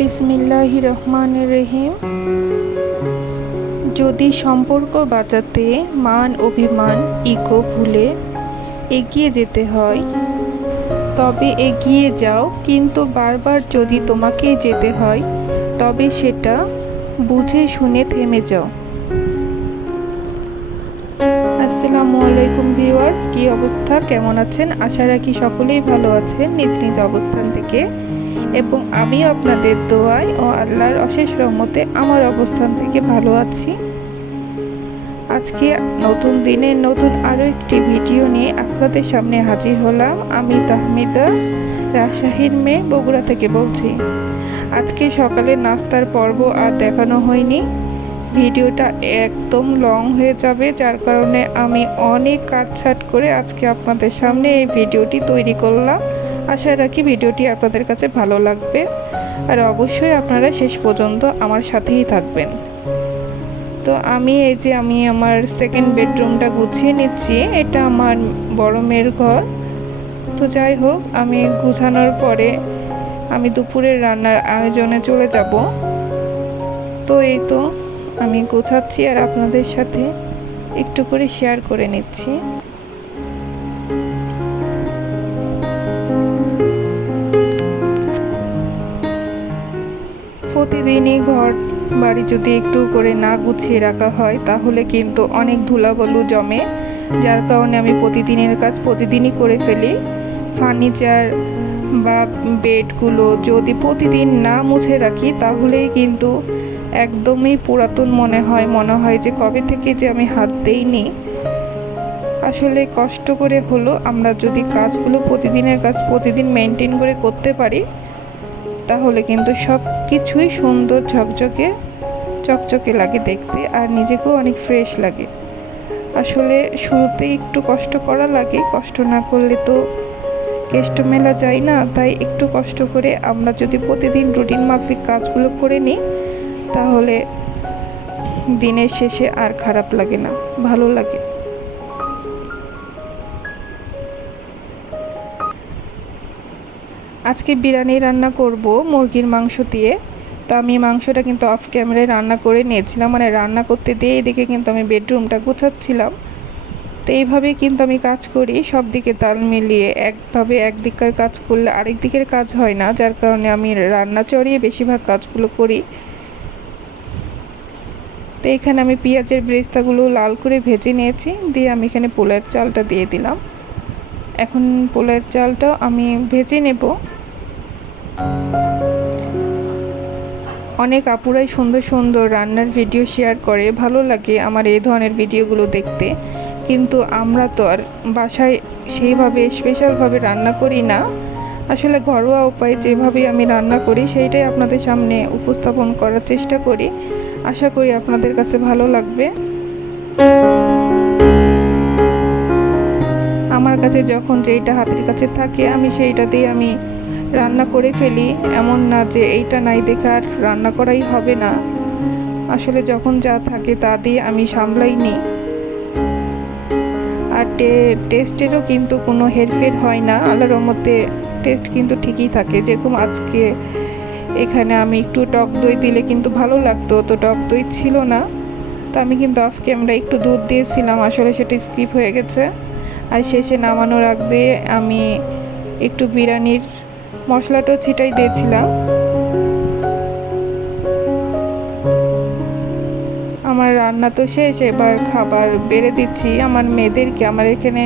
বিসমিল্লাহির রহমানির রহিম। যদি সম্পর্ক বাঁচাতে মান অভিমান ইগো ভুলে এগিয়ে যেতে হয় তবে এগিয়ে যাও, কিন্তু বারবার যদি তোমাকে যেতে হয় তবে সেটা বুঝে শুনে থেমে যাও। আসসালামু আলাইকুম ভিউয়ার্স, কী অবস্থা, কেমন আছেন? আশা রাখি সকলেই ভালো আছেন নিজ নিজ অবস্থান থেকে, এবং আমিও আপনাদের দোয়ায় ও আল্লাহর অশেষ রহমতে আমার অবস্থান থেকে ভালো আছি। আজকে নতুন দিনে নতুন আরও একটি ভিডিও নিয়ে আপনাদের সামনে হাজির হলাম। আমি তাহমিদা, রাজশাহীর মেয়ে, বগুড়া থেকে বলছি। আজকে সকালে নাস্তার পর্ব আর দেখানো হয়নি, ভিডিওটা একদম লং হয়ে যাবে, যার কারণে আমি অনেক কাটছাট করে আজকে আপনাদের সামনে এই ভিডিওটি তৈরি করলাম। আশা রাখি ভিডিওটি আপনাদের কাছে ভালো লাগবে, আর অবশ্যই আপনারা শেষ পর্যন্ত আমার সাথেই থাকবেন। তো আমি আমার সেকেন্ড বেডরুমটা গুছিয়ে নিচ্ছি। এটা আমার বড় মেয়ের ঘর। তো যাই হোক, আমি গুছানোর পরে আমি দুপুরের রান্নার আয়োজনে চলে যাব। তো এই তো আমি গোছাচ্ছি আর আপনাদের সাথে একটু করে শেয়ার করে নিচ্ছি। প্রতিদিনই ঘর বাড়ি যদি একটু করে না গুছিয়ে রাখা হয় তাহলে কিন্তু অনেক ধুলাবালু জমে, যার কারণে আমি প্রতিদিনের কাজ প্রতিদিনই করে ফেলি। ফার্নিচার বা বেডগুলো যদি প্রতিদিন না মুছে রাখি তাহলেই কিন্তু একদমই পুরাতন মনে হয় যে কবে থেকে যে আমি হাত দেইনি। আসলে কষ্ট করে হলো আমরা যদি কাজগুলো প্রতিদিনের কাজ প্রতিদিন মেনটেন করে করতে পারি তাহলে কিন্তু সব কিছুই সুন্দর চকচকে লাগে দেখতে, আর নিজেকেও অনেক ফ্রেশ লাগে। আসলে শুরুতেই একটু কষ্ট করা লাগে, কষ্ট না করলে তো কেষ্ট মেলা যায় না। তাই একটু কষ্ট করে আমরা যদি প্রতিদিন রুটিন মাফিক কাজগুলো করে নিই তাহলে দিনের শেষে আর খারাপ লাগে না, ভালো লাগে। আজকে বিরিয়ানি রান্না করব মুরগির মাংস দিয়ে। তো আমি মাংসটা কিন্তু অফ ক্যামেরায় রান্না করে নিয়েছিলাম, মানে রান্না করতে দিয়ে এদিকে কিন্তু আমি বেডরুমটা গুছাচ্ছিলাম। তো এইভাবেই কিন্তু আমি কাজ করি, সব দিকে তাল মিলিয়ে। একদিকের কাজ করলে আরেক দিকের কাজ হয় না, যার কারণে আমি রান্না চড়িয়ে বেশিরভাগ কাজগুলো করি। তো এখানে আমি পেঁয়াজের বেরেস্তাগুলো লাল করে ভেজে নিয়েছি, দিয়ে আমি এখানে পোলার চালটা দিয়ে দিলাম। এখন পোলার চালটাও আমি ভেজে নেব। অনেক আপুরাই সুন্দর সুন্দর রান্নার ভিডিও শেয়ার করে, ভালো লাগে আমার এই ধরনের ভিডিওগুলো দেখতে। কিন্তু আমরা তো আর বাসায় সেইভাবে স্পেশালভাবে রান্না করি না। আসলে ঘরোয়া উপায়ে যেভাবে আমি রান্না করি সেইটাই আপনাদের সামনে উপস্থাপন করার চেষ্টা করি। আশা করি আপনাদের কাছে ভালো লাগবে। আমার কাছে যখন যেইটা হাতের কাছে থাকে আমি সেইটা দিয়ে আমি রান্না করে ফেলি। এমন না যে এইটা নাই দেখে আর রান্না করাই হবে না, আসলে যখন যা থাকে তা দিয়ে আমি সামলাই নিই। আর টেস্টেরও কিন্তু কোনো হেরফের হয় না, আল্লাহর রহমতে টেস্ট কিন্তু ঠিকই থাকে। যেরকম আজকে এখানে আমি একটু টক দই দিলে কিন্তু ভালো লাগতো, তো টক দই ছিল না। তো আমি কিন্তু অফ ক্যামেরা একটু দুধ দিয়েছিলাম, আসলে সেটা স্কিপ হয়ে গেছে। আর শেষে নামানোর আগে আমি একটু বিরিয়ানির মশলাটাও ছিটাই দিয়েছিলাম। আমার রান্না তো শেষ, এবার খাবার বেড়ে দিচ্ছি আমার মেয়েদেরকে। আমার এখানে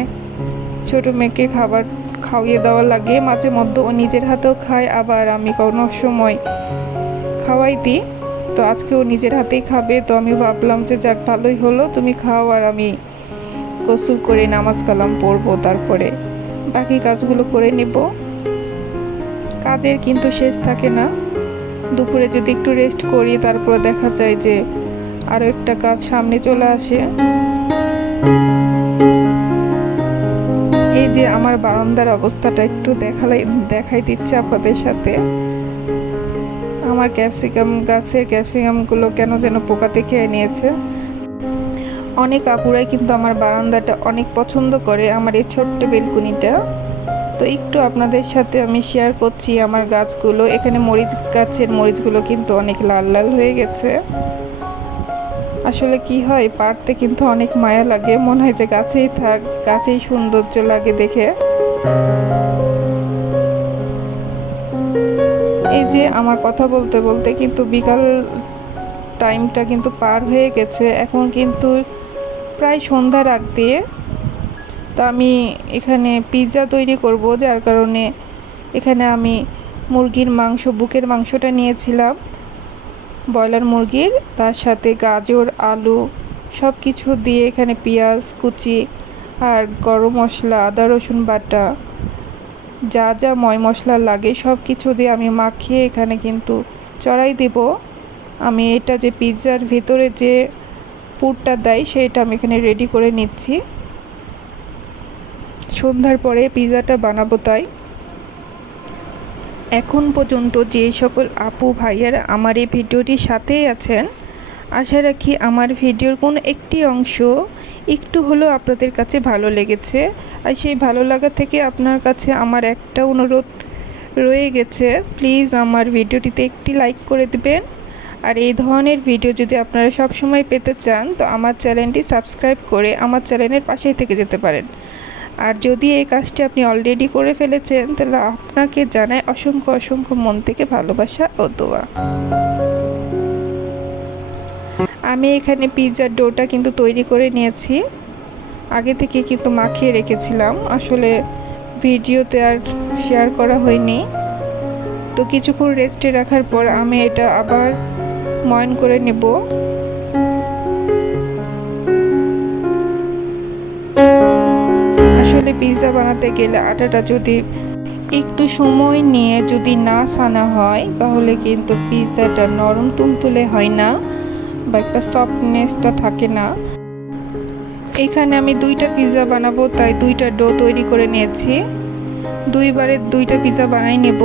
ছোট মেয়েকে খাবার খাইয়ে দেওয়া লাগে, মাঝে মধ্যে ও নিজের হাতেও খায়, আবার আমি কোনো সময় খাওয়াই দিই। তো আজকে ও নিজের হাতেই খাবে, তো আমি ভাবলাম যে যাক ভালোই হলো, তুমি খাও আর আমি গোসল করে নামাজ কালাম পড়বো, তারপরে বাকি কাজগুলো করে নিব। কাজের কিন্তু শেষ থাকে না। দুপুরে যদি একটু রেস্ট করি তারপর দেখা যায় যে আরও একটা কাজ সামনে চলে আসে। এই যে আমার বারান্দার অবস্থাটা একটু দেখাই দিচ্ছে আপনাদের সাথে। আমার গাছের ক্যাপসিকামগুলো কেন যেন পোকাতে খেয়ে নিয়েছে। অনেক আপুরাই কিন্তু আমার বারান্দাটা অনেক পছন্দ করে, আমার এই ছোট্ট বেলকুনিটা। তো একটু আপনাদের সাথে আমি শেয়ার করছি আমার গাছগুলো। এখানে মরিচ গাছের মরিচগুলো কিন্তু অনেক লাল লাল হয়ে গেছে। আসলে কি হয়, পাড়তে কিন্তু অনেক মায়া লাগে, মনে হয় যে গাছেই থাক, গাছেই সৌন্দর্য লাগে দেখে। এই যে আমার কথা বলতে বলতে কিন্তু বিকাল টাইমটা কিন্তু পার হয়ে গেছে, এখন কিন্তু প্রায় সন্ধ্যার আগ দিয়ে। তো আমি এখানে পিৎজা তৈরি করব, যার কারণে এখানে আমি মুরগির মাংস, বুকের মাংসটা নিয়েছিলাম ব্রয়লার মুরগির, তার সাথে গাজর, আলু সব কিছু দিয়ে এখানে পেঁয়াজ কুচি আর গরম মশলা, আদা রসুন বাটা, যা যা ময় মশলা লাগে সব কিছু দিয়ে আমি মাখিয়ে এখানে কিন্তু চড়াই দেব। আমি এটা যে পিৎজার ভিতরে যে পুরটা দেয় সেটা আমি এখানে রেডি করে নিচ্ছি। সন্ধ্যার পরে পিৎজাটা বানাবো তাই। এখন পর্যন্ত যে সকল আপু ভাইয়ারা আমার এই ভিডিওটির সাথেই আছেন, আশা রাখি আমার ভিডিওর কোনো একটি অংশ একটু হলেও আপনাদের কাছে ভালো লেগেছে। আর সেই ভালো লাগা থেকে আপনার কাছে আমার একটা অনুরোধ রয়ে গেছে, প্লিজ আমার ভিডিওটিতে একটি লাইক করে দেবেন। আর এই ধরনের ভিডিও যদি আপনারা সব সময় পেতে চান তো আমার চ্যানেলটি সাবস্ক্রাইব করে আমার চ্যানেলের পাশেই থেকে যেতে পারেন। আর যদি এই কাজটি আপনি অলরেডি করে ফেলেছেন তাহলে আপনাকে জানাই অসংখ্য অসংখ্য মন থেকে ভালোবাসা ও দোয়া। আমি এখানে পিৎজার ডোটা কিন্তু তৈরি করে নিয়েছি, আগে থেকে কিন্তু মাখিয়ে রেখেছিলাম, আসলে ভিডিওতে আর শেয়ার করা হয়নি। তো কিছুক্ষণ রেস্টে রাখার পর আমি এটা আবার ময়ন করে নেব। আসলে পিৎজা বানাতে গেলে আটাটা যদি একটু সময় নিয়ে যদি না সানা হয় তাহলে কিন্তু পিৎজাটা নরম তুলতুলে হয় না বা একটা সফটনেসটা থাকে না। এখানে আমি 2টা পিৎজা বানাবো তাই 2টা ডো তৈরি করে নিয়েছি, 2বারে 2টা পিৎজা বানাই নেব।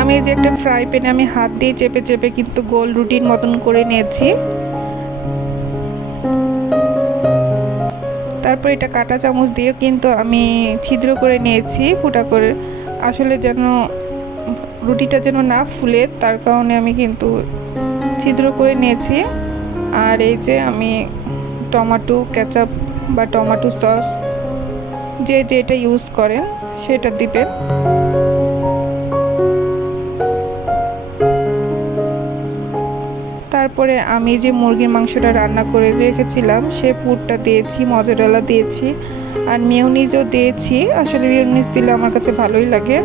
আমি এই যে একটা ফ্রাই প্যানে আমি হাত দিয়ে চেপে চেপে কিন্তু গোল রুটির মতন করে নিয়েছি। তারপর এটা কাঁটা চামচ দিয়ে কিন্তু আমি ছিদ্র করে নিয়েছি ফুটা করে, আসলে যেন রুটিটা যেন না ফুলে তার কারণে আমি কিন্তু ছিদ্র করে নিয়েছি। আর এই যে আমি টমেটো কেচাপ বা টমেটো সস যে যেটা ইউজ করেন সেটা দিবেন। তারপরে আমি যে মুরগির মাংসটা রান্না করে রেখেছিলাম সে পুরটা দিয়েছি, মজরেলা দিয়েছি আর মেয়োনিজও দিয়েছি। আসলে মেয়োনিজ দিলে আমার কাছে ভালোই লাগে,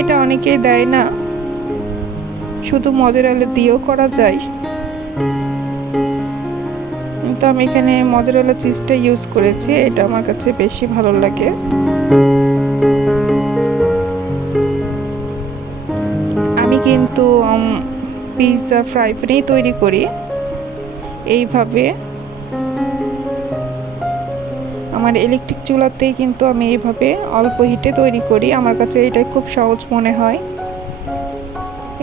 এটা অনেকেই দেয় না, শুধু মজরেলা দিয়েও করা যায়। তো আমি এখানে মজরেলা চিজটা ইউজ করেছি, এটা আমার কাছে বেশি ভালো লাগে। আমি কিন্তু পিৎজা ফ্রাই প্যানেই তৈরি করি এইভাবে, আমার ইলেকট্রিক চুলাতেই কিন্তু আমি এইভাবে অল্প হিটে তৈরি করি, আমার কাছে এটাই খুব সহজ মনে হয়।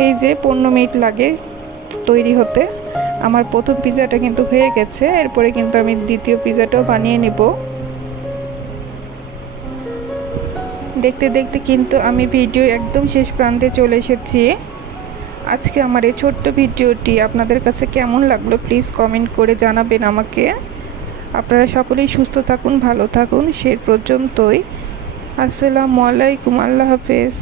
এই যে 15 মিনিট লাগে তৈরি হতে। আমার প্রথম পিৎজাটা কিন্তু হয়ে গেছে, এরপরে কিন্তু আমি দ্বিতীয় পিৎজাটাও বানিয়ে নেব। দেখতে দেখতে কিন্তু আমি ভিডিও একদম শেষ প্রান্তে চলে এসেছি। আজকে আমার এই ছোট্ট ভিডিওটি আপনাদের কাছে কেমন লাগলো প্লিজ কমেন্ট করে জানাবেন আমাকে। আপনারা সকলেই সুস্থ থাকুন, ভালো থাকুন, সে পর্যন্তই। আসসালামু আলাইকুম, আল্লাহ হাফেজ।